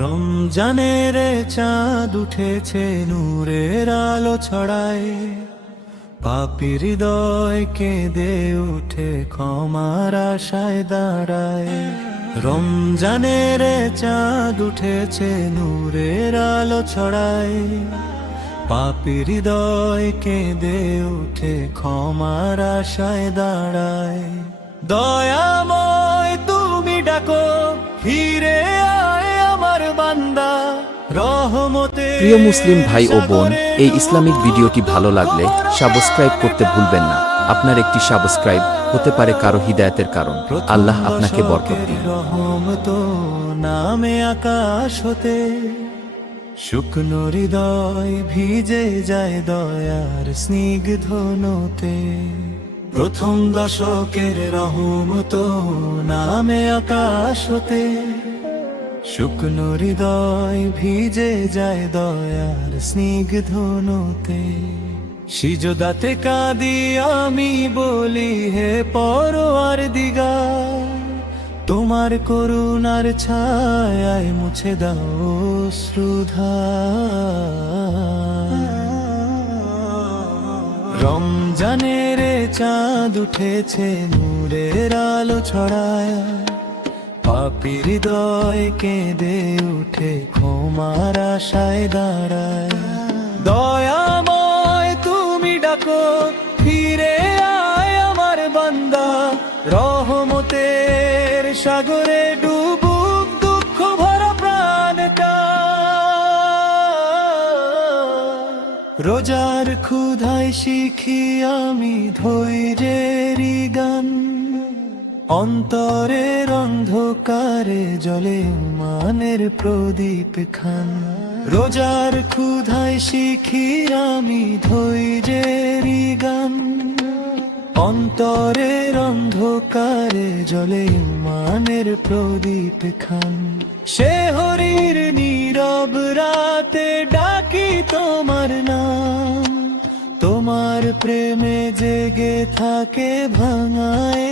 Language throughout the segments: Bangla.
রমজানের চাঁদ উঠেছে নূরের আলো ছড়ায়, পাপী হৃদয় কেঁদে উঠে ক্ষমার আশায় দাঁড়ায়। রমজানের চাঁদ উঠেছে নূরের আলো ছড়ায়, পাপী হৃদয় কেঁদে উঠে ক্ষমার আশায় দাঁড়ায়। দয়াময় তুমি ডাকো, ফিরে আয় আমার বান্দা, রহমতে। প্রিয় মুসলিম ভাই ও বোন, এই ইসলামিক ভিডিওটি ভালো লাগলে সাবস্ক্রাইব করতে ভুলবেন না। আপনার একটি সাবস্ক্রাইব হতে পারে কারো হিদায়াতের কারণ। আল্লাহ আপনাকে বরকত দিন। রহমত নামে আকাশ হতে, শুকনো হৃদয় ভিজে যায় দয়ার স্নিগ্ধ নতে। প্রথম দশকের রহমত নামে আকাশ হতে, শুকনো হৃদয় ভিজে যায় দয়ার স্নিগ্ধ নতে। সিজদাতে কাঁদি আমি বলি, হে পরওয়ার দিগার, তোমার করুণার ছায়ায় মুছে দাও অশ্রুধার। রমজানের চাঁদ উঠেছে নূরের আলো ছড়ায়, পাপী হৃদয় কেঁদে উঠে ক্ষমার আশায় দাঁড়ায়। দয়াময় তুমি ডাকো, ফিরে আয় আমার বান্দা, রহমতের সাগরে ডুবুক দুঃখ ভরা প্রাণটা। রোজার ক্ষুধায় শিখি আমি ধৈর্যেরই গান, অন্তরের অন্ধকারে জ্বলে মানের প্রদীপ খান। রোজার ক্ষুধায় শিখি আমি ধৈর্যেরই গান, অন্তরের অন্ধকারে জ্বলে মানের প্রদীপ খান। সে হরির নীরব রাতে ডাকি তোমার নাম, তোমার প্রেমে জেগে থাকে ভাঙায়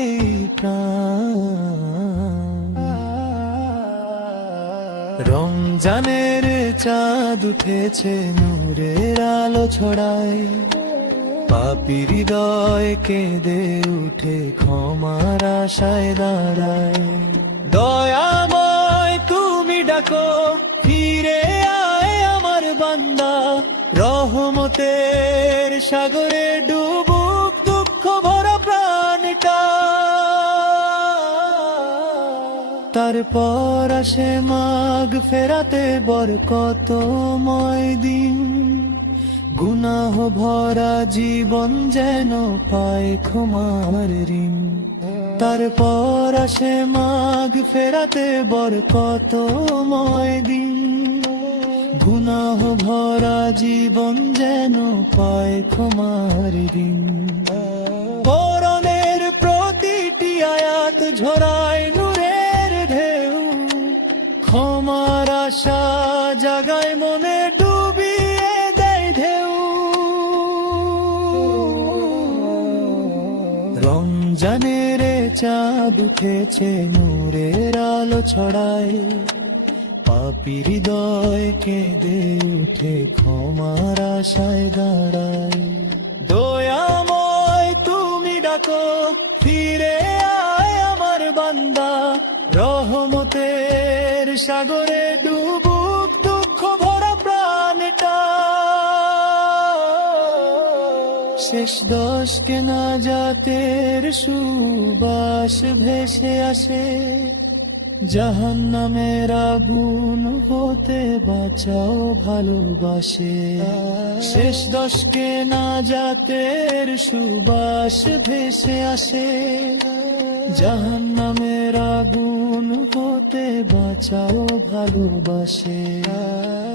প্রাণ। রমজানের চাঁদ উঠেছে নূরের আলো ছড়ায়, পাপী হৃদয় কেঁদে উঠে ক্ষমার আশায় দাঁড়ায়। দয়াময় তুমি ডাকো, ফিরে আয় আমার বান্দা, রহমতের সাগরে ডুবুক দুঃখ ভরা প্রাণটা। তারপর আসে মাগ ফেরাতে বরকতময় দিন, গুনাহ ভরা জীবন যেন পায় ক্ষমার ঋণ। তারপর আসে মাগ ফেরাতে বরকতময় দিন, গুনাহ ভরা জীবন যেন পায় ক্ষমার ঋণ। কোরআনের প্রতিটি আয়াত ঝরায় নূরের ঢেউ, ক্ষমার আশা জাগায় মনে ডুবিয়ে দেয় ঢেউ। রমজানের চাঁদ উঠেছে নূরের আলো ছড়ায়, পাপী হৃদয় কেঁদে উঠে ক্ষমার আশায় দাঁড়ায়। দয়াময় তুমি ডাকো, ফিরে আয় আমার বান্দা, রহমতের সাগরে ডুবুক দুঃখ ভরা প্রাণটা। শেষ দশকে নাজাতের সুবাস ভেসে আসে, জাহান্নামের আগুন হতে বাঁচাও ভালোবাসে। শেষ দশকে নাজাতের সুবাস ভেসে আসে, জাহান্নামের আগুন হতে বাঁচাও ভালোবাসে।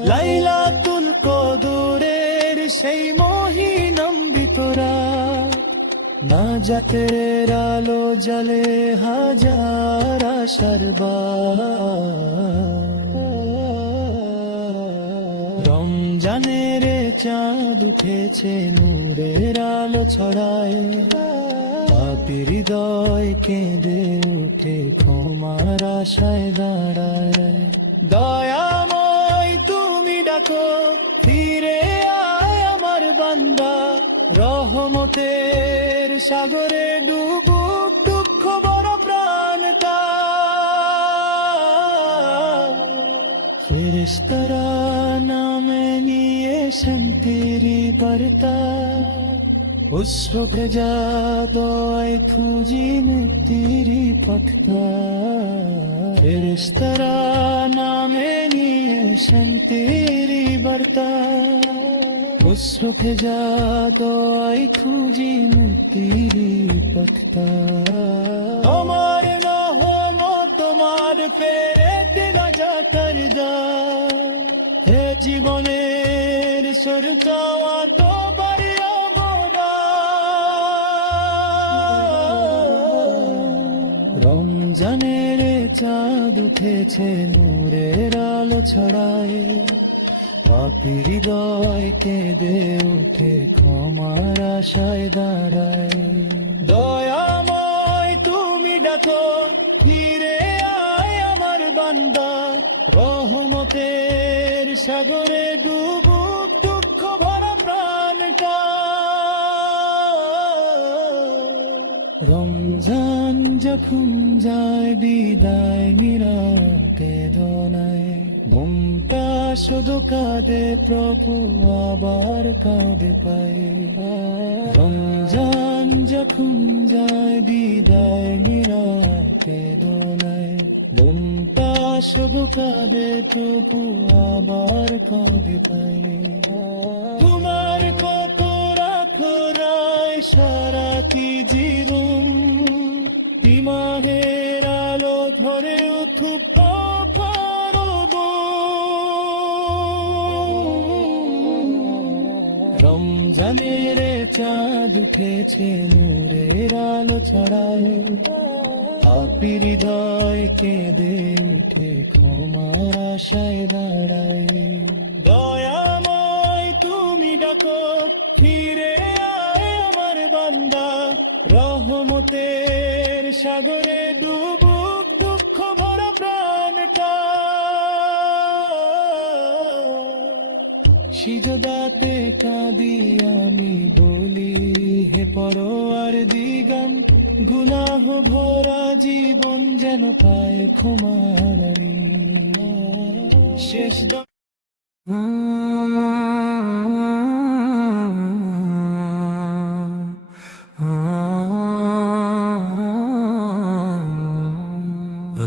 লাইলাতুল কদরের সেই মহিনাম্বিত রাত, নাজাতের আলো জ্বলে হাজার আশার বাত। রমজানের চাঁদ উঠেছে নূরের আলো ছড়ায়, পাপী হৃদয় কেঁদে উঠে ক্ষমার আশায় দাঁড়ায়। দয়া রহমতের সাগরে ডুবুক দুঃখ বড় প্রাণটা। ফেরেশতারা নামে নিয়ে শান্তির বার্তা, উষ্ণ ভেজা দোয়ায় খুঁজি মুক্তির পথটা। ফেরেশতারা নামে নিয়ে শান্তির বার্তা, উষ্ণ ভেজা দোয়ায় খুঁজি মুক্তির পথটা। তোমার রহমত তোমার ফেরেত রাজা করদা, হে জীবনের সরকাওয়া তো বাড়ি অবদা। রমজানের চাঁদ উঠেছে নূরের আলো ছড়ায়, পাপী হৃদয় কেঁদে উঠে ক্ষমার আশায় দাঁড়ায়। দয়াময় তুমি ডাকো ফিরে আয় আমার বান্দা, রহমতের সাগরে ডুবুক দুঃখ ভরা প্রাণটা। রমজান যখন যায় বিদায় নিরাতে দোনায়, মনটা শুধু কাঁদে প্রভু আবার কাঁদে পায়। রমজান যখন যায় বিদায় নিরাতে দোনায়, মনটা শুধু কাঁদে প্রভু আবার কাঁদে পায়। তোমার কত রাখো রায় সারা কি জীবন, ইমানের আলো ধরে উঠুক রমজানের চাঁদ উঠেছে নূরের আলো ছড়ায়, পাপী হৃদয় কেঁদে উঠে ক্ষমার আশায় দাঁড়ায়। দয়াময় তুমি ডাকো ফিরে আয় আমার বান্দা, রহমতের সাগরে ডুবুক দুঃখ ভরা প্রাণটা। সিজদাতে কাঁদি আমি বলি হে পরওয়ার দিগান, গুনাহ ভরা জীবন যেন পায় ক্ষমার আনি। শেষ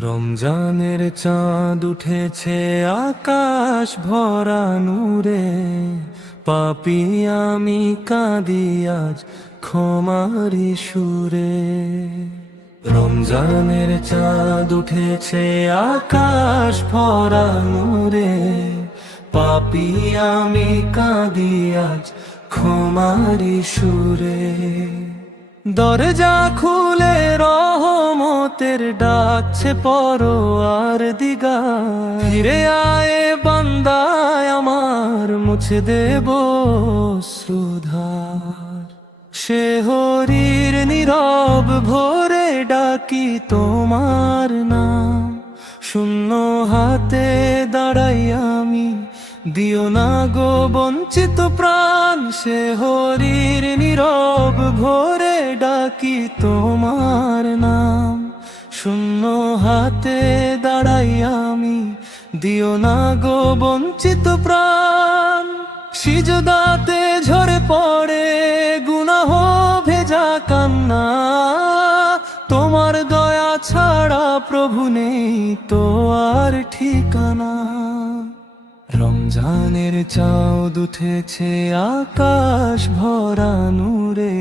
রমজানের চাঁদ উঠেছে আকাশ ভরা নূরে, পাপী আমি কাঁদি আজ ক্ষমারি সুরে। রমজানের চাঁদ উঠেছে আকাশ ভরা নূরে, পাপী আমি কাঁদি আজ ক্ষমারি সুরে। দরজা খুলে রহমতের ডাকছে পরওয়ার দিগার, ফিরে আয়ে বান্দায় আমার মুছে দেব অশ্রুধার। সে হরির নীরব ভোরে ডাকি তোমার নাম, শূন্য হাতে দাঁড়াই আমি দিও না গো বঞ্চিত প্রাণ। সে হরির নীরব ভোরে ডাকি তোমার নাম, শূন্য হাতে দাঁড়াই আমি দিও না গো বঞ্চিত প্রাণ। সিজদাতে ঝরে পড়ে গুনাহ ভেজা কান্না, তোমার দয়া ছাড়া প্রভু নেই তো আর ঠিকানা। রমজানের চাঁদ উঠেছে আকাশ ভরা নূরে,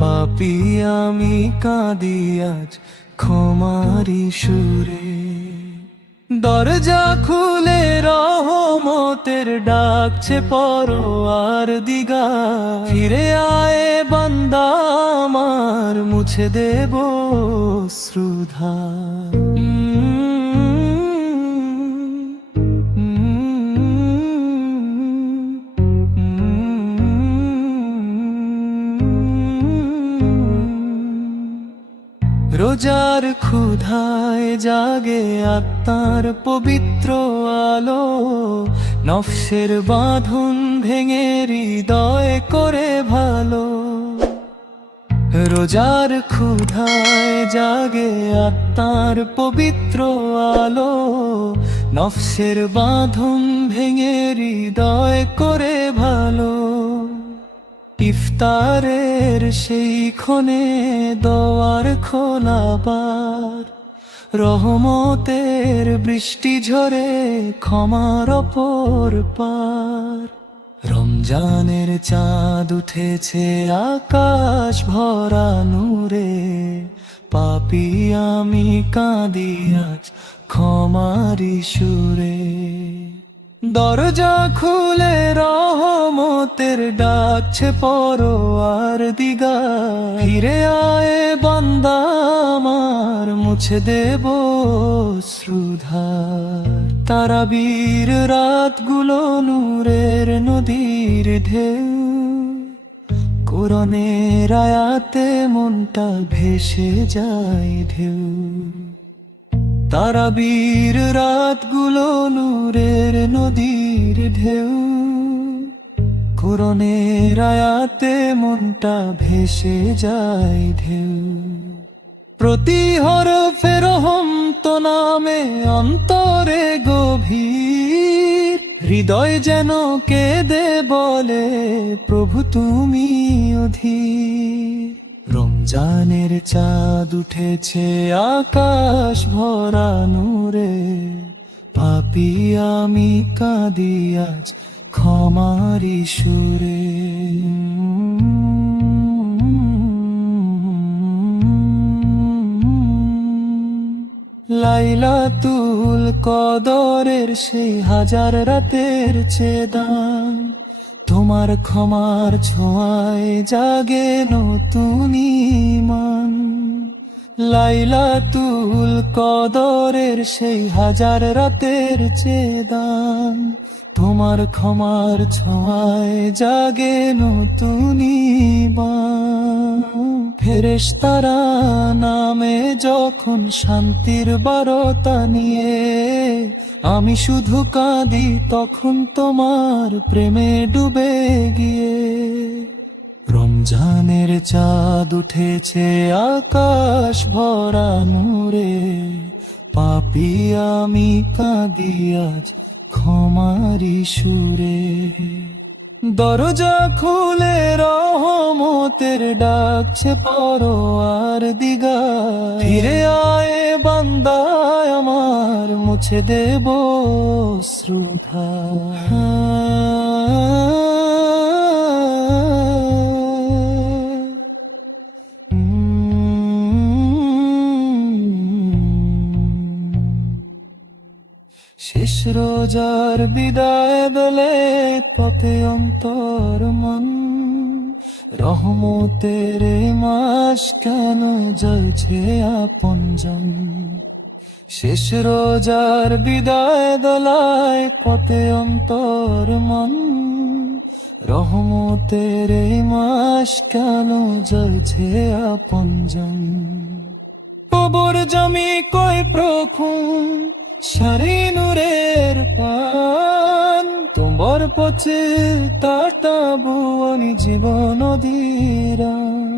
পাপী আমি কাঁদি আজ ক্ষমারি সুরে। দরজা খুলে রহমতের ডাকছে পরওয়ার দিগার, ফিরে আয়ে বান্দা আমার মুছে দেব অশ্রুধার। রোজার ক্ষুধায় জাগে আত্মার পবিত্র আলো, নফসের বাঁধন ভেঙে হৃদয় করে ভালো। রোজার ক্ষুধায় জাগে আত্মার পবিত্র আলো, নফসের বাঁধন ভেঙে হৃদয় করে ভালো। ইফতারের সেই ক্ষণে দোয়ার খোলাবার, রহমতের বৃষ্টি ঝরে ক্ষমার অপর পার। রমজানের চাঁদ উঠেছে আকাশ ভরা নূরে, পাপী আমি কাঁদি আজ ক্ষমারি সুরে। দরজা খুলে রহমতের ডাকছে পরোয়ার দিগা, ফিরে আয়ে বান্দা আমার মুছে দেব শ্রুধার। তারাবীর রাতগুলো নূরের নদীর ঢেউ, কোরআনের আয়াতে মনটা ভেসে যায় ঢেউ। তারাবীর রাতগুলো নূরের নদীর ঢেউ, কোরআনের আয়াতে মনটা ভেসে যায় ঢেউ। প্রতি হরফে রহমত নামে অন্তরে গভীর, হৃদয় যেন কেঁদে বলে প্রভু তুমি অধীর। রমজানের চাঁদ উঠেছে আকাশ ভরা নূরে, পাপী আমি কাঁদি আজ ক্ষমারি সুরে। লাইলাতুল কদরের সেই হাজার রাতের চেদান, তোমার ক্ষমার ছোঁয়ায় জাগে নতুন ঈমান। লাইলাতুল কদরের সেই হাজার রাতের চেদান, তোমার ক্ষমার ছোঁয়ায় জাগে নতুন ঈমান। ফেরেশতারা নামে যখন শান্তির বারতা নিয়ে, আমি শুধু কাঁদি তখন তোমার প্রেমে ডুবে গিয়ে। রমজানের চাঁদ উঠেছে আকাশ ভরা নূরে, পাপী আমি কাঁদি আজ ক্ষমারি সুরে। দরজা খুলে রহমতের ডাকছে পরোয়ার দিগা, ফিরে আয়ে বান্দা আমার মুছে দেব শ্রুধা। শেষ রোজার বিদায় বেলে পথে অন্তর মন, রহমতের এই মাস কেন জ্বলছে আপনজন। শেষ রোজার বিদায় দোলায় পথে অন্তর মন, রহমতের এই মাস কেন জ্বলছে আপনজন। কবর জমি কই প্রখুন সারি নূরের পান, তোমার পথে তাতাবো আমি জীবন ধীরান।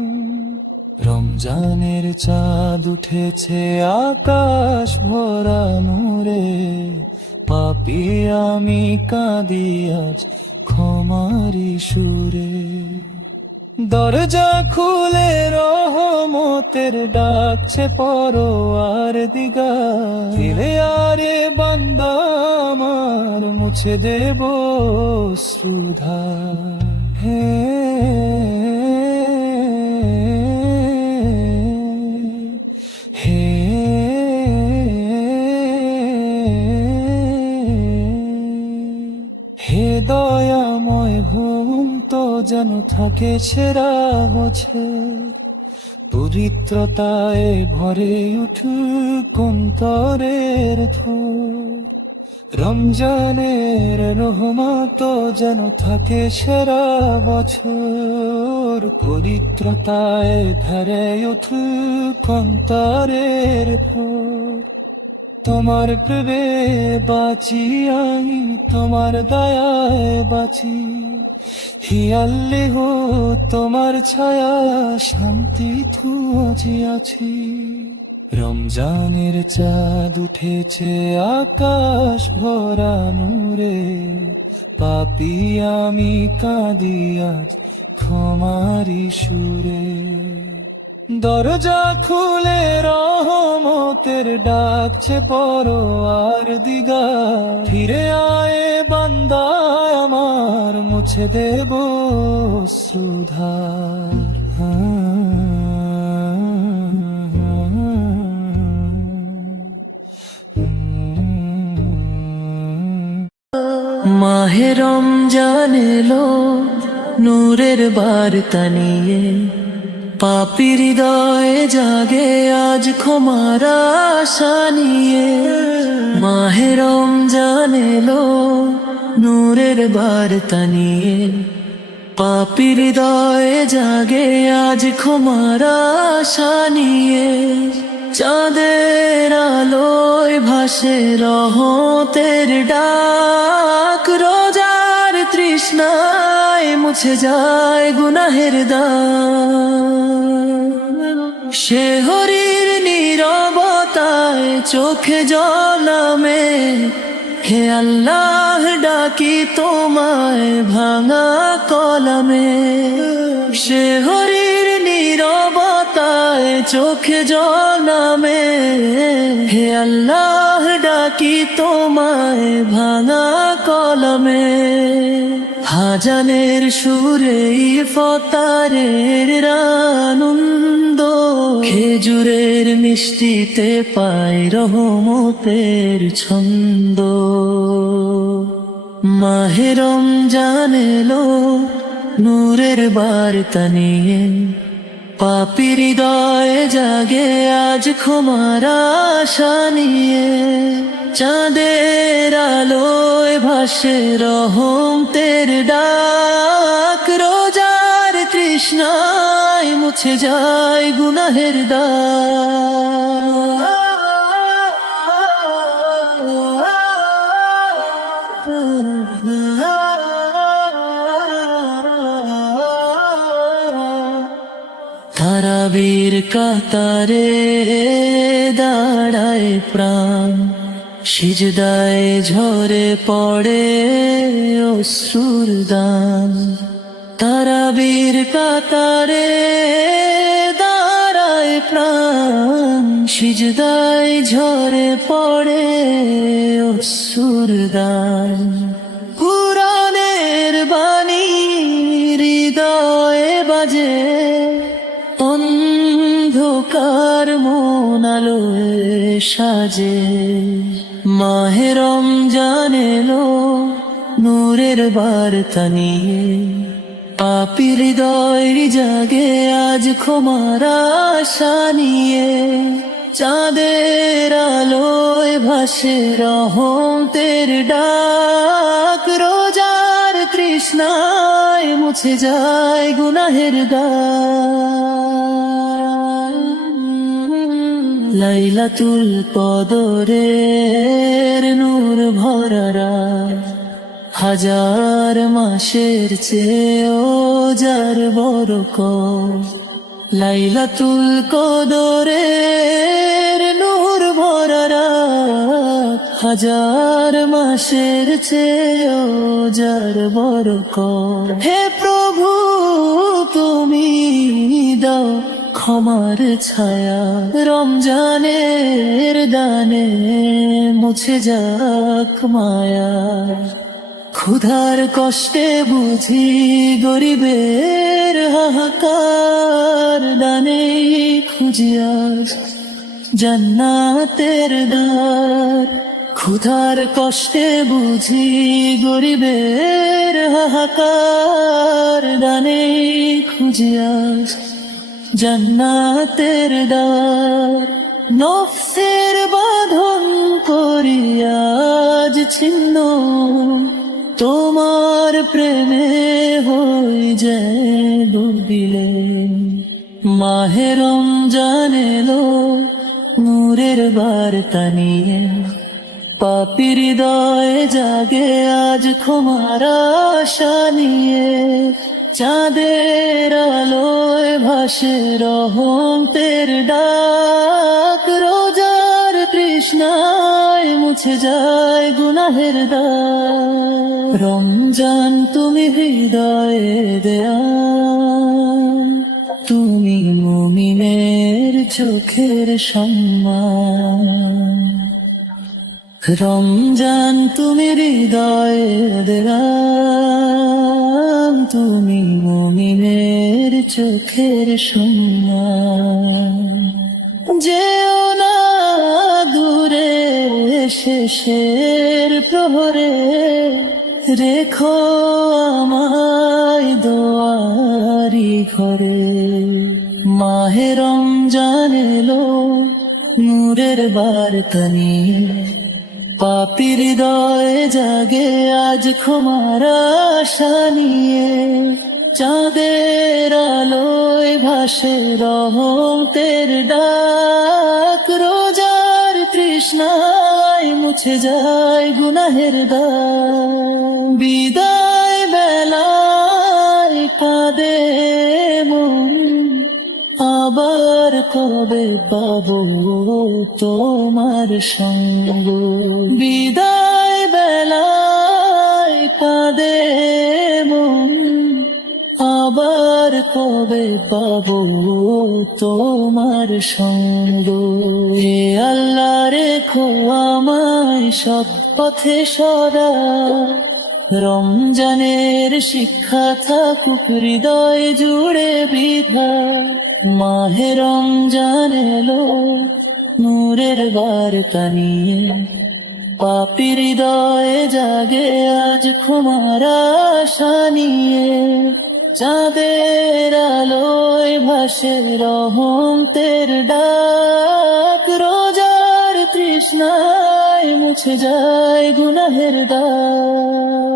রমজানের চাঁদ উঠেছে আকাশ ভরা নূরে, পাপী আমি কাঁদি আজ ক্ষমারি সুরে। দরজা খুলে রহমতের ডাকছে পরোয়ার দিগা, ফিরে আরে বান্দা আমার মুছে দেব শ্রুধা। হে হে হে দয়াময় ঘুম তো যেন থাকে ছেঁড়া বছর, পবিত্রতায় ভরে উঠুক অন্তরের থোর। রমজানের রহমত যেন থাকে সেরা বছর, পবিত্রতায় ধরে উঠুক অন্তরের থোর। তোমার প্রেমে বাঁচি আমি, তোমার দয়ায় বাঁচি। হিয়াল্লে হো তোমার ছায়া, শান্তি আজি আছি। রমজানের চাঁদ উঠেছে আকাশ ভরা নূরে, পাপী আমি কাঁদি আজ ক্ষমারি সুরে। দরজা খুলে রহমতের ডাকছে পরোয়ার দিগা, ফিরে আয়ে বান্দা আমার, মুছে দেব অশ্রুধার। মাহে রমজান এলো নূরের বার্তা নিয়ে, পাপী হৃদয়ে জাগে আজ ক্ষমার আশা নিয়ে। মাহে রমজান এলো নূরের বার্তা নিয়ে, পাপী হৃদয়ে জাগে আজ ক্ষমার আশা নিয়ে। চাঁদের আলোয় ভাসে রহমতের ডাক, রোজার তৃষ্ণায় মুছে যায় গুনাহের দাগ। সে হরির নীরবতায় চোখে জলামে, হে আল্লাহ ডাকি তোমায় ভাঙা কলমে। সে হরির নীরবতায় চোখে জলামে, হে আল্লাহ ডাকি তোমায় ভাঙা কলমে। হাজানের সুরে ইফতারের আনন্দ, খেজুরের মিষ্টিতে পাই রহমতের ছন্দ। মাহে রমজান এলো নূরের বার্তা নিয়ে, পাপী হৃদয়ে জাগে আজ ক্ষমার আশা নিয়ে। চাঁদের আলোয় ভাসে রহমতের ডাক, রোজার তৃষ্ণায় মুছে যায় গুনাহের দাগ। তারাবির কাতারে দাঁড়ায় প্রাণ, সিজদায় ঝরে পড়ে অশ্রুর দান। তারাবির কাতারে দাঁড়ায় প্রাণ, সিজদায় ঝরে পড়ে অশ্রুর দান। কুরআনের বাণী হৃদয়ে বাজে, অন্ধকার মন আলোয় সাজে। মাহে রমজান এলো নূরের বার্তা নিয়ে, পাপী হৃদয় জাগে আজ ক্ষমার আশা নিয়ে। চাঁদের আলোয় ভাসে রহমতের ডাক, রোজার তৃষ্ণায় মুছে যায় গুনাহের দাগ। লাইলাতুল কদরের নূর ভরা রাত, হাজার মাসের চেয়েও যার বরকত। লাইলাতুল কদরের নূর ভরা রাত, হাজার মাসের চেয়েও যার বরকত। হে প্রভু তুমি দাও ক্ষমার ছায়া, রমজানের দানে মুছে যাক মায়া। ক্ষুধার কষ্টে বুঝি গরিবের হাহাকার, দানে খুঁজি আজ জান্নাতের দ্বার। ক্ষুধার কষ্টে বুঝি গরিবের হাহাকার, দানে খুঁজি আজ জান্নাতের দ্বার। নফসের বাঁধন করি আজ ছিন্ন, তোমার প্রেমে হই যায় ডুবিলে। মাহে রমজান এলো নূর নূরের বার্তা নিয়ে পাপীর হৃদয়ে জাগে আজ ক্ষমার আশা নিয়ে। চাঁদের আলোয় ভাসে রহমতের ডাক, রোজার তৃষ্ণায় মুছে যায় গুনাহের দাগ। রমজান তুমি হৃদয়ে দেয়া, তুমি মুমিনের চোখের সম্মান। রমজান তুমি হৃদয়ে দেয়া, তুমি মুমিনের চোখের সম্মান। যেও না দূরে শেষের প্রহরে, রেখো আমায় দোয়ারি ঘরে। মাহে রমজান এলো নূরের বার্তা নিয়ে, পাপীর হৃদয়ে জাগে আজ ক্ষমার আশা নিয়ে। চাঁদের আলোয় ভাসে রহমতের ডাক, রোজার তৃষ্ণায় মুছে যায় গুনাহের দাগ। বিদায় বেলায় কাঁদে মন, আবার কবে পাবো তোমার সঙ্গ। বিদায় বেলায় কাঁদে মন, আবার কবে পাবো তোমার সঙ্গ। হে আল্লাহ রেখো আমায় সৎ পথে সদা, রমজানের শিক্ষা থাকুক হৃদয় জুড়ে বিধা। মাহে রমজান এলো নূরের বার্তা নিয়ে, পাপীর হৃদয়ে জাগে আজ ক্ষমার আশা নিয়ে। চাঁদের আলোয় ভাসে রহমতের ডাক, রোজার তৃষ্ণায় মুছে যায় গুনাহের দাগ।